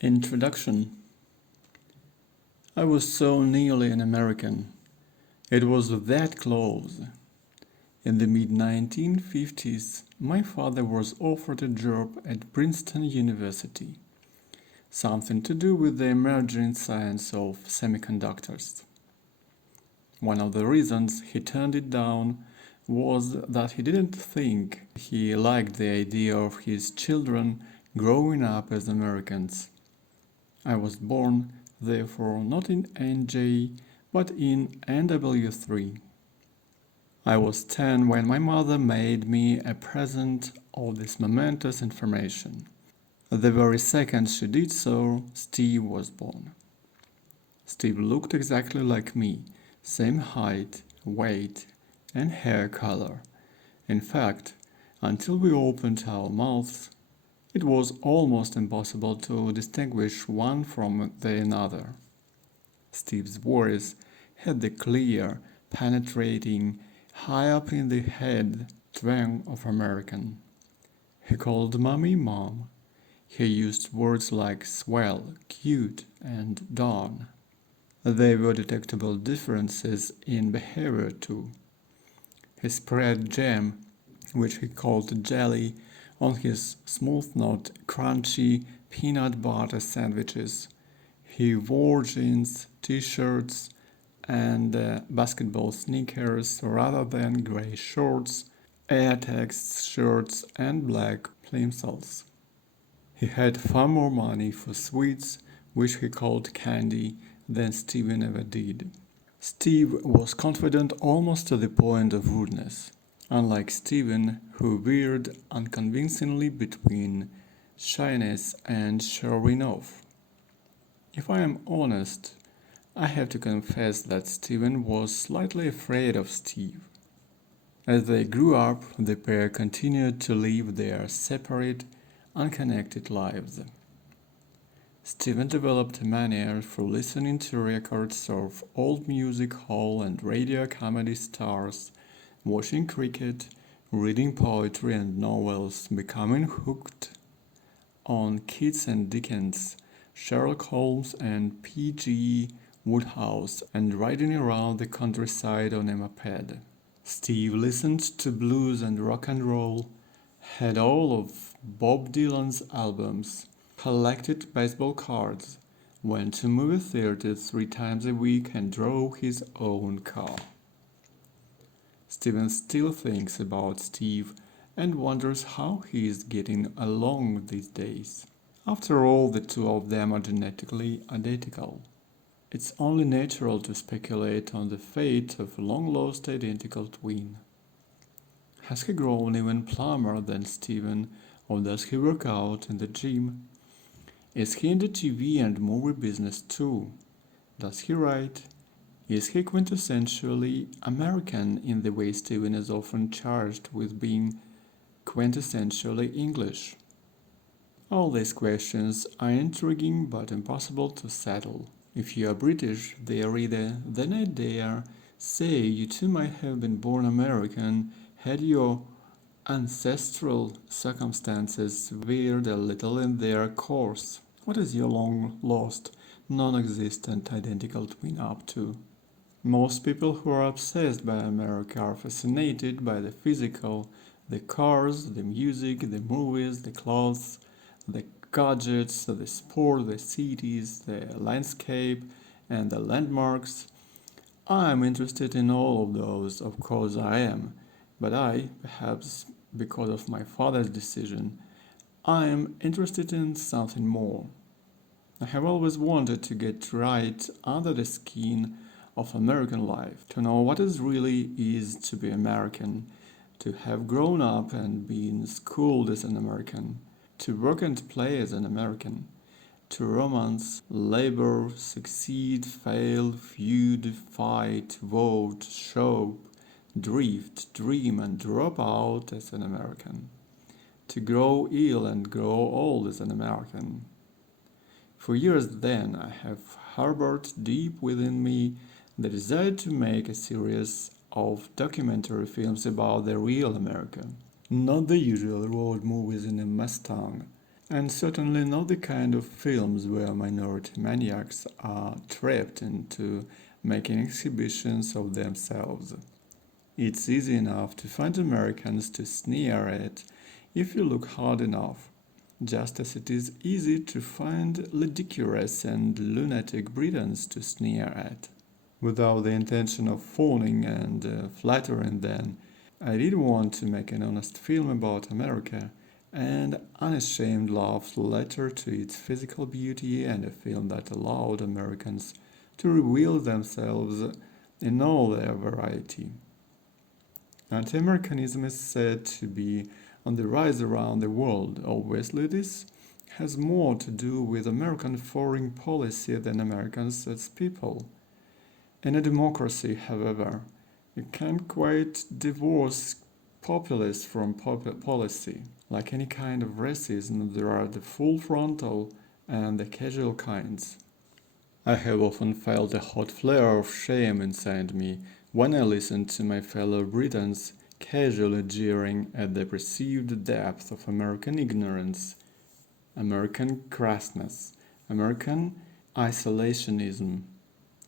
Introduction. I was so nearly an American. It was that close. In the mid-1950s, my father was offered a job at Princeton University, something to do with the emerging science of semiconductors. One of the reasons he turned it down was that he didn't think he liked the idea of his children growing up as Americans. I was born, therefore, not in NJ, but in NW3. I was 10 when my mother made me a present of this momentous information. The very second she did so, Steve was born. Steve looked exactly like me, same height, weight, and hair color. In fact, until we opened our mouths, it was almost impossible to distinguish one from the other. Steve's voice had the clear, penetrating, high up in the head twang of American. He called Mommy Mom. He used words like swell, cute, and darn. There were detectable differences in behavior too. He spread jam, which he called jelly, on his smooth not crunchy peanut butter sandwiches. He wore jeans, t-shirts, and basketball sneakers rather than gray shorts, Airtex shirts, and black plimsolls. He had far more money for sweets, which he called candy, than Steven ever did. Steve was confident almost to the point of rudeness, unlike Steven, who veered unconvincingly between shyness and showing off. If I am honest, I have to confess that Steven was slightly afraid of Steve. As they grew up, the pair continued to live their separate, unconnected lives. Steven developed a mania for listening to records of old music hall and radio comedy stars, watching cricket, reading poetry and novels, becoming hooked on Keats and Dickens, Sherlock Holmes and P.G. Wodehouse, and riding around the countryside on a moped. Steve listened to blues and rock and roll, had all of Bob Dylan's albums, collected baseball cards, went to movie theaters 3 times a week, and drove his own car. Steven still thinks about Steve and wonders how he is getting along these days. After all, the two of them are genetically identical. It's only natural to speculate on the fate of a long-lost identical twin. Has he grown even plumber than Steven, or does he work out in the gym? Is he in the TV and movie business too? Does he write? Is he quintessentially American in the way Steven is often charged with being quintessentially English? All these questions are intriguing but impossible to settle. If you are British, dear reader, then I dare say you too might have been born American had your ancestral circumstances veered a little in their course. What is your long-lost, non-existent identical twin up to? Most people who are obsessed by America are fascinated by the physical, the cars, the music, the movies, the clothes, the gadgets, the sport, the cities, the landscape, and the landmarks. I am interested in all of those, of course I am, but perhaps because of my father's decision, I am interested in something more. I have always wanted to get right under the skin of American life, to know what it really is to be American, to have grown up and been schooled as an American, to work and play as an American, to romance, labor, succeed, fail, feud, fight, vote, shop, drift, dream, and drop out as an American, to grow ill and grow old as an American. For years then, I have harbored deep within me the desire to make a series of documentary films about the real America, not the usual road movies in a Mustang, and certainly not the kind of films where minority maniacs are trapped into making exhibitions of themselves. It's easy enough to find Americans to sneer at if you look hard enough, just as it is easy to find ludicrous and lunatic Britons to sneer at. Without the intention of fawning and flattering them, I did want to make an honest film about America, and unashamed love letter to its physical beauty, and a film that allowed Americans to reveal themselves in all their variety. Anti-Americanism is said to be on the rise around the world. Obviously, this has more to do with American foreign policy than Americans as people. In a democracy, however, you can't quite divorce populace from policy. Like any kind of racism, there are the full frontal and the casual kinds. I have often felt a hot flare of shame inside me when I listened to my fellow Britons casually jeering at the perceived depth of American ignorance, American crassness, American isolationism,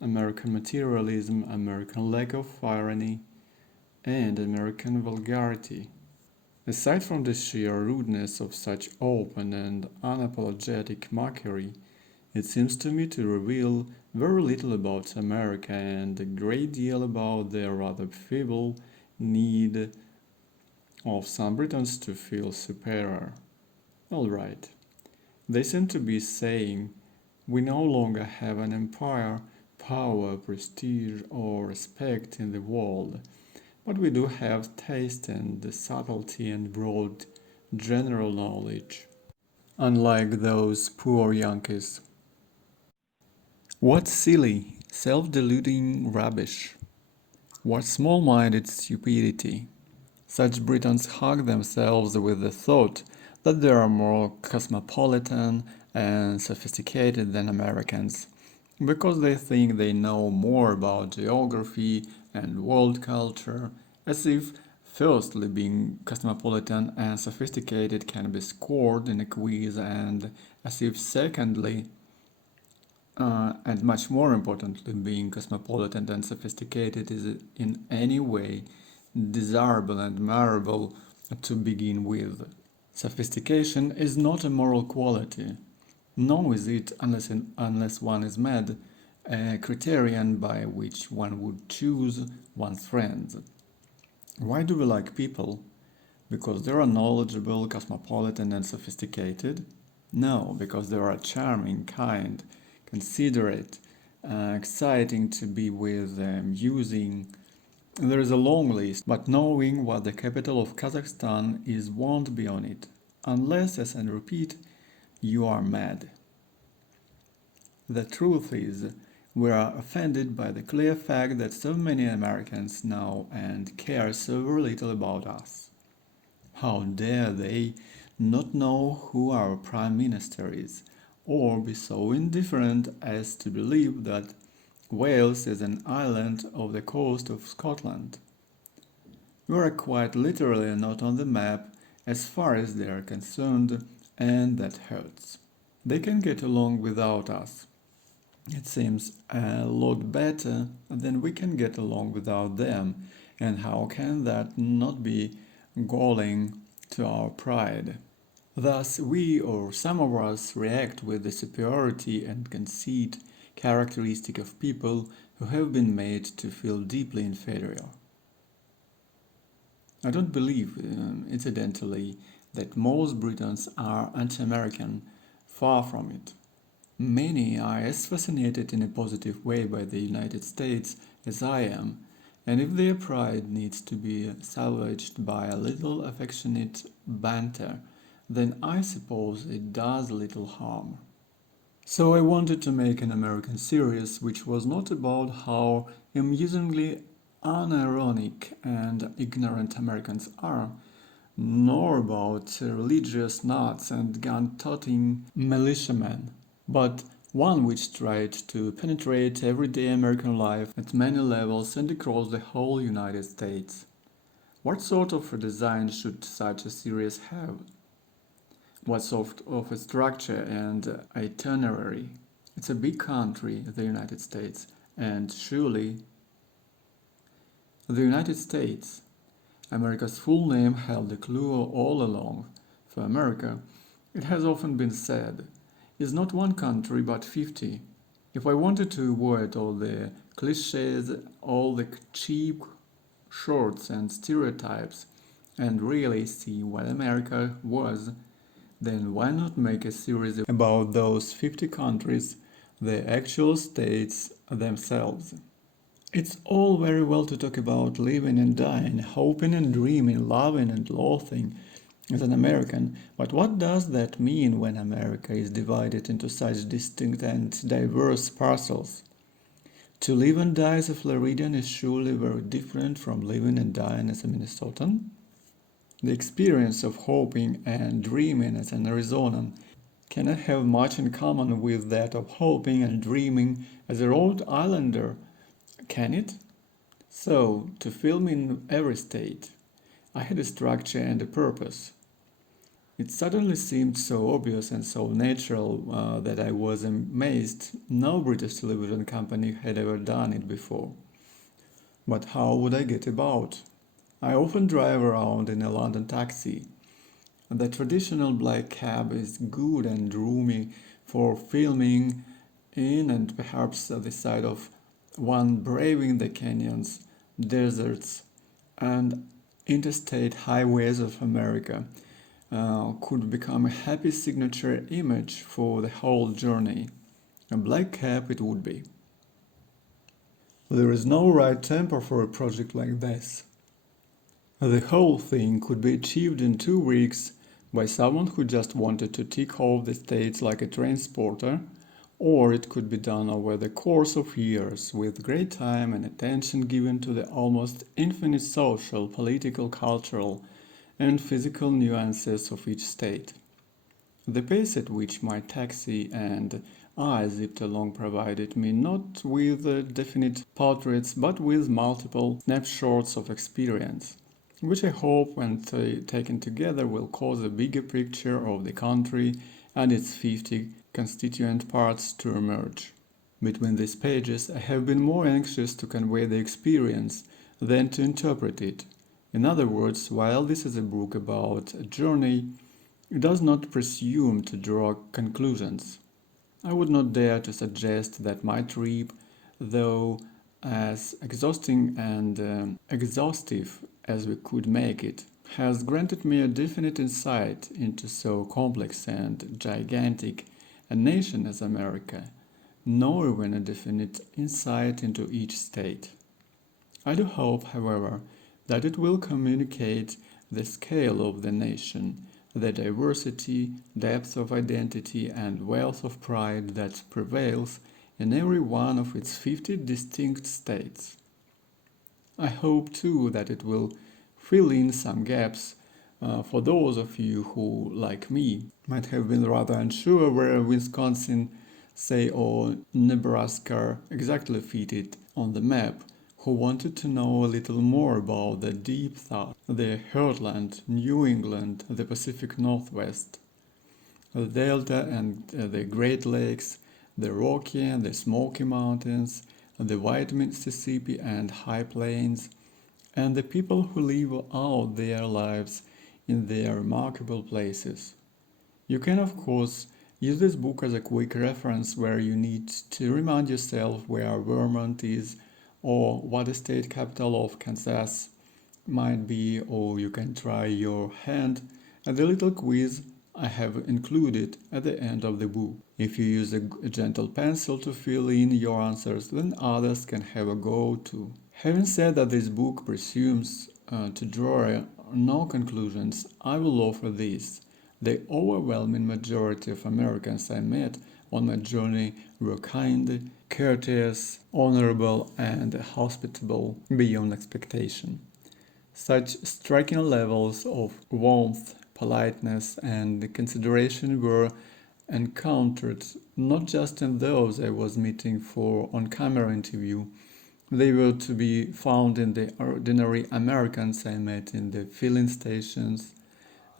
American materialism, American lack of irony, and American vulgarity. Aside from the sheer rudeness of such open and unapologetic mockery, it seems to me to reveal very little about America and a great deal about their rather feeble need of some Britons to feel superior. Alright, they seem to be saying we no longer have an empire, power, prestige, or respect in the world, but we do have taste and the subtlety and broad general knowledge, unlike those poor Yankees. What silly, self-deluding rubbish! What small-minded stupidity! Such Britons hug themselves with the thought that they are more cosmopolitan and sophisticated than Americans, because they think they know more about geography and world culture, as if firstly being cosmopolitan and sophisticated can be scored in a quiz, and as if secondly and much more importantly, being cosmopolitan and sophisticated is in any way desirable and admirable to begin with. Sophistication is not a moral quality, nor is it, unless one is mad, a criterion by which one would choose one's friends. Why do we like people? Because they are knowledgeable, cosmopolitan, and sophisticated? No, because they are charming, kind, considerate, exciting to be with, amusing. There is a long list, but knowing what the capital of Kazakhstan is won't be on it, unless, as I repeat, you are mad. The truth is, we are offended by the clear fact that so many Americans know and care so very little about us. How dare they not know who our Prime Minister is, or be so indifferent as to believe that Wales is an island off the coast of Scotland? We are quite literally not on the map as far as they are concerned, and that hurts. They can get along without us. It seems a lot better than we can get along without them, and how can that not be galling to our pride? Thus, we or some of us react with the superiority and conceit characteristic of people who have been made to feel deeply inferior. I don't believe, incidentally, that most Britons are anti-American, far from it. Many are as fascinated in a positive way by the United States as I am, and if their pride needs to be salvaged by a little affectionate banter, then I suppose it does little harm. So I wanted to make an American series which was not about how amusingly unironic and ignorant Americans are, nor about religious nuts and gun-toting militiamen, but one which tried to penetrate everyday American life at many levels and across the whole United States. What sort of a design should such a series have? what sort of a structure and itinerary. It's a big country, the United States, and surely the United States, America's full name, held the clue all along. For America, it has often been said, is not one country but 50. If I wanted to avoid all the cliches, all the cheap shorts and stereotypes, and really see what America was, then why not make a series about those 50 countries, the actual states themselves? It's all very well to talk about living and dying, hoping and dreaming, loving and loathing as an American, but what does that mean when America is divided into such distinct and diverse parcels? To live and die as a Floridian is surely very different from living and dying as a Minnesotan. The experience of hoping and dreaming as an Arizonan cannot have much in common with that of hoping and dreaming as a Rhode Islander, can it? So, to film in every state, I had a structure and a purpose. It suddenly seemed so obvious and so natural that I was amazed no British television company had ever done it before. But how would I get about? I often drive around in a London taxi. The traditional black cab is good and roomy for filming in and perhaps at the side of one braving the canyons, deserts, and interstate highways of America could become a happy signature image for the whole journey. A black cap it would be. There is no right tempo for a project like this. The whole thing could be achieved in 2 weeks by someone who just wanted to tick off the states like a transporter, or it could be done over the course of years with great time and attention given to the almost infinite social, political, cultural, and physical nuances of each state. The pace at which my taxi and I zipped along provided me not with definite portraits but with multiple snapshots of experience, which I hope when taken together will cause a bigger picture of the country and its 50 constituent parts to emerge. Between these pages, I have been more anxious to convey the experience than to interpret it. In other words, while this is a book about a journey, it does not presume to draw conclusions. I would not dare to suggest that my trip, though as exhausting and exhaustive as we could make it, has granted me a definite insight into so complex and gigantic a nation as America, nor even a definite insight into each state. I do hope, however, that it will communicate the scale of the nation, the diversity, depth of identity, and wealth of pride that prevails in every one of its 50 distinct states. I hope too that it will fill in some gaps for those of you who, like me, might have been rather unsure where Wisconsin, say, or Nebraska exactly fitted on the map, who wanted to know a little more about the Deep South, the Heartland, New England, the Pacific Northwest, the Delta and the Great Lakes, the Rocky and the Smoky Mountains, the White Mississippi and High Plains, and the people who live out their lives in their remarkable places. You can, of course, use this book as a quick reference where you need to remind yourself where Vermont is or what the state capital of Kansas might be, or you can try your hand at the little quiz I have included at the end of the book. If you use a gentle pencil to fill in your answers, then others can have a go too. Having said that this book presumes to draw no conclusions, I will offer this. The overwhelming majority of Americans I met on my journey were kind, courteous, honorable, and hospitable beyond expectation. Such striking levels of warmth, politeness, and consideration were encountered not just in those I was meeting for on-camera interview. They were to be found in the ordinary Americans I met in the filling stations,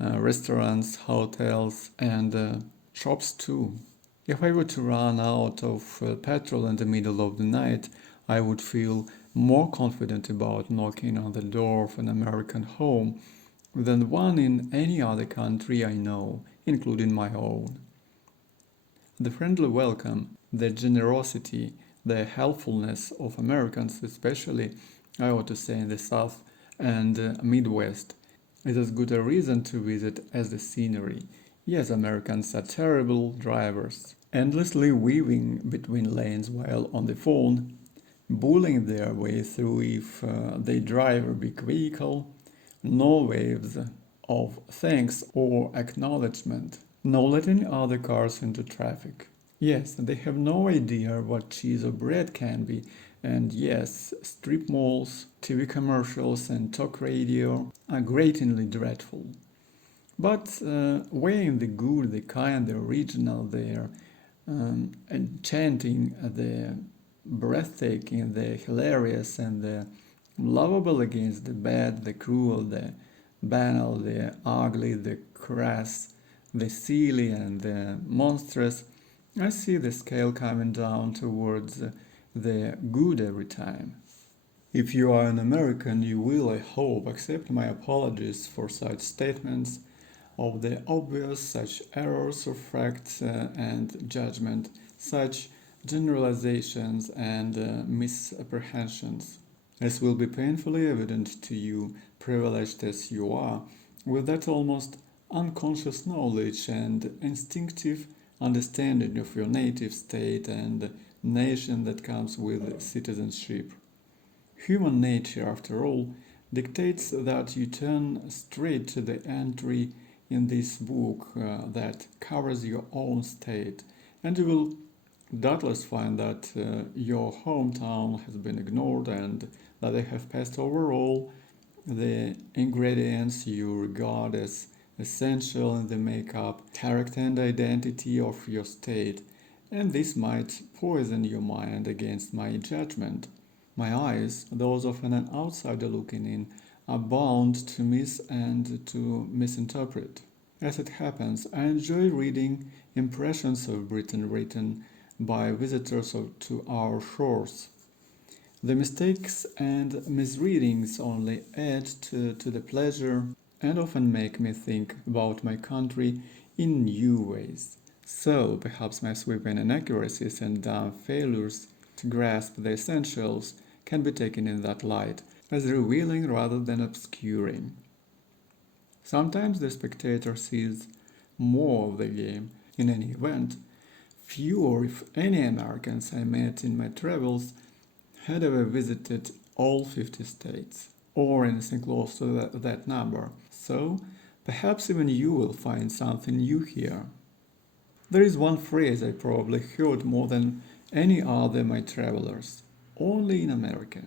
restaurants, hotels, and shops too. If I were to run out of petrol in the middle of the night, I would feel more confident about knocking on the door of an American home than one in any other country I know, including my own. The friendly welcome, the generosity, the helpfulness of Americans, especially, I ought to say, in the South and Midwest, is as good a reason to visit as the scenery. Yes, Americans are terrible drivers, endlessly weaving between lanes while on the phone, bullying their way through if they drive a big vehicle, no waves of thanks or acknowledgement, no letting other cars into traffic. Yes, they have no idea what cheese or bread can be, and yes, strip malls, TV commercials, and talk radio are gratingly dreadful. But weighing the good, the kind, the original, the enchanting, the breathtaking, the hilarious, and the lovable against the bad, the cruel, the banal, the ugly, the crass, the silly, and the monstrous, I see the scale coming down towards the good every time. If you are an American, you will, I hope, accept my apologies for such statements of the obvious, such errors of fact and judgment, such generalizations and misapprehensions, as will be painfully evident to you, privileged as you are, with that almost unconscious knowledge and instinctive understanding of your native state and nation that comes with citizenship. Human nature, after all, dictates that you turn straight to the entry in this book that covers your own state, and you will doubtless find that your hometown has been ignored and that they have passed over all the ingredients you regard as essential in the makeup, character, and identity of your state, and this might poison your mind against my judgment. My eyes, those of an outsider looking in, are bound to miss and to misinterpret. As it happens, I enjoy reading impressions of Britain written by visitors to our shores. The mistakes and misreadings only add to the pleasure and often make me think about my country in new ways. So, perhaps my sweeping inaccuracies and dumb failures to grasp the essentials can be taken in that light, as revealing rather than obscuring. Sometimes the spectator sees more of the game. In any event, few or if any Americans I met in my travels had ever visited all 50 states, or anything close to that number, so perhaps even you will find something new here. There is one phrase I probably heard more than any other my travelers, only in America.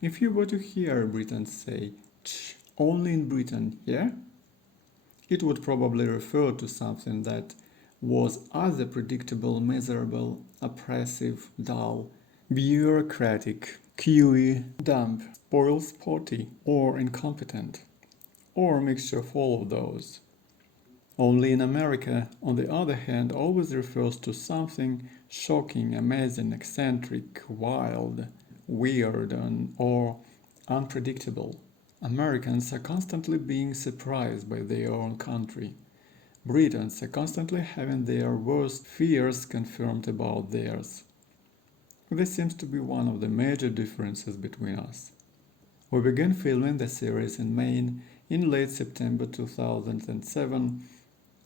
If you were to hear Britons say, only in Britain, yeah? It would probably refer to something that was either predictable, miserable, oppressive, dull, bureaucratic, queue, damp, spoiled, sporty, or incompetent, or a mixture of all of those. Only in America, on the other hand, always refers to something shocking, amazing, eccentric, wild, weird, or unpredictable. Americans are constantly being surprised by their own country. Britons are constantly having their worst fears confirmed about theirs. This seems to be one of the major differences between us. We began filming the series in Maine in late September 2007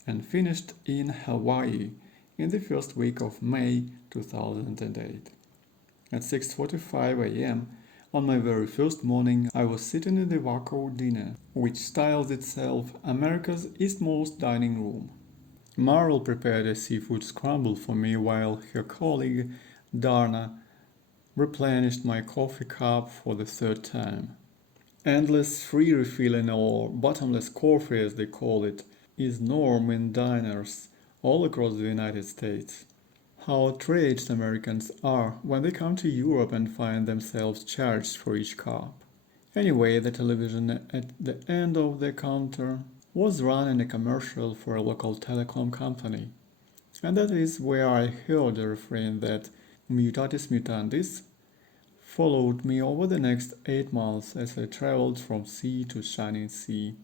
and finished in Hawaii in the first week of May 2008. At 6:45 a.m. on my very first morning, I was sitting in the Waco Dinner, which styles itself America's eastmost dining room. Marl prepared a seafood scramble for me while her colleague, Darna, replenished my coffee cup for the third time. Endless free refilling, or bottomless coffee as they call it, is norm in diners all across the United States. How outraged Americans are when they come to Europe and find themselves charged for each cup. Anyway, the television at the end of the counter was running a commercial for a local telecom company. And that is where I heard the refrain that mutatis mutandis followed me over the next 8 months as I traveled from sea to shining sea.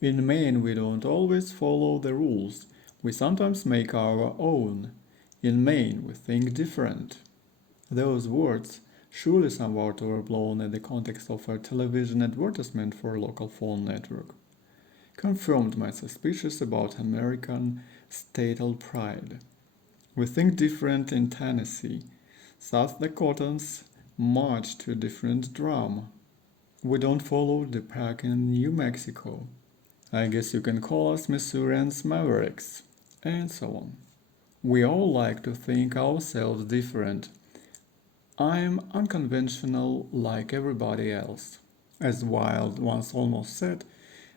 In Maine, we don't always follow the rules, we sometimes make our own. In Maine, we think different. Those words, surely somewhat overblown in the context of a television advertisement for a local phone network, confirmed my suspicions about American statal pride. We think different in Tennessee. South Dakotans march to a different drum. We don't follow the pack in New Mexico. I guess you can call us Missourians mavericks, and so on. We all like to think ourselves different. I'm unconventional like everybody else, as Wilde once almost said,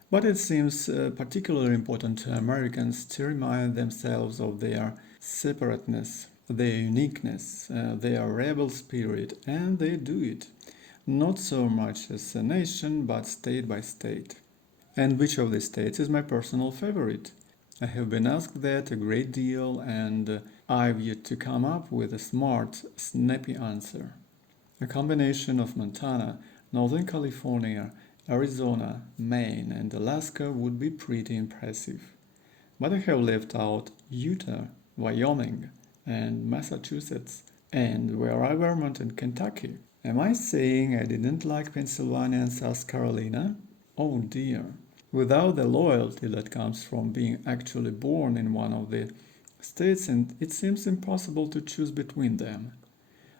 but it seems particularly important to Americans to remind themselves of their separateness, their uniqueness, their rebel spirit, and they do it. Not so much as a nation, but state by state. And which of the states is my personal favorite? I have been asked that a great deal, and I've yet to come up with a smart, snappy answer. A combination of Montana, Northern California, Arizona, Maine, and Alaska would be pretty impressive. But I have left out Utah, Wyoming, and Massachusetts, and where are Vermont and Kentucky? Am I saying I didn't like Pennsylvania and South Carolina? Oh dear. Without the loyalty that comes from being actually born in one of the states, and it seems impossible to choose between them.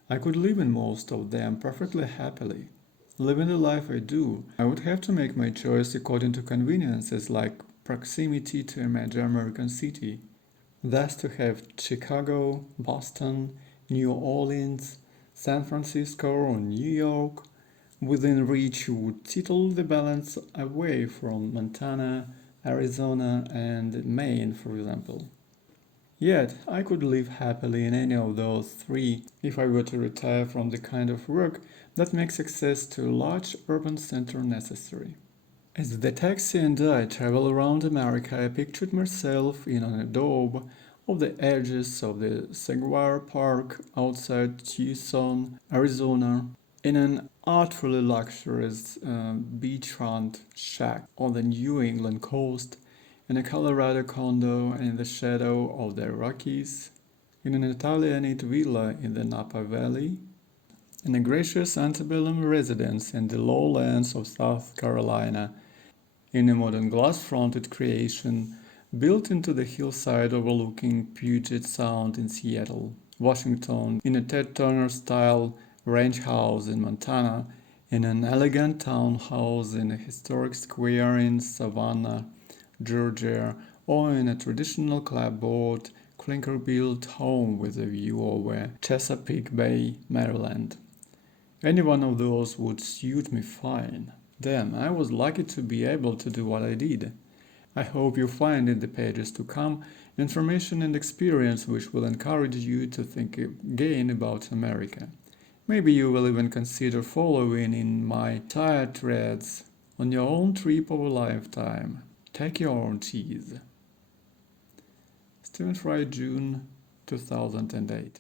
I could live in most of them perfectly happily. Living the life I do, I would have to make my choice according to conveniences like proximity to a major American city. Thus, to have Chicago, Boston, New Orleans, San Francisco, or New York within reach would title the balance away from Montana, Arizona, and Maine, for example. Yet, I could live happily in any of those three if I were to retire from the kind of work that makes access to a large urban center necessary. As the taxi and I travel around America, I pictured myself in an adobe of the edges of the Saguaro Park outside Tucson, Arizona, in an artfully luxurious beachfront shack on the New England coast, in a Colorado condo in the shadow of the Rockies, in an Italianate villa in the Napa Valley, in a gracious antebellum residence in the lowlands of South Carolina, in a modern glass-fronted creation built into the hillside overlooking Puget Sound in Seattle, Washington, in a Ted Turner-style ranch house in Montana, in an elegant townhouse in a historic square in Savannah, Georgia, or in a traditional clapboard, clinker-built home with a view over Chesapeake Bay, Maryland. Any one of those would suit me fine. Damn, I was lucky to be able to do what I did. I hope you find in the pages to come information and experience which will encourage you to think again about America. Maybe you will even consider following in my tire threads on your own trip of a lifetime. Take your own cheese. Stephen Fry, June 2008.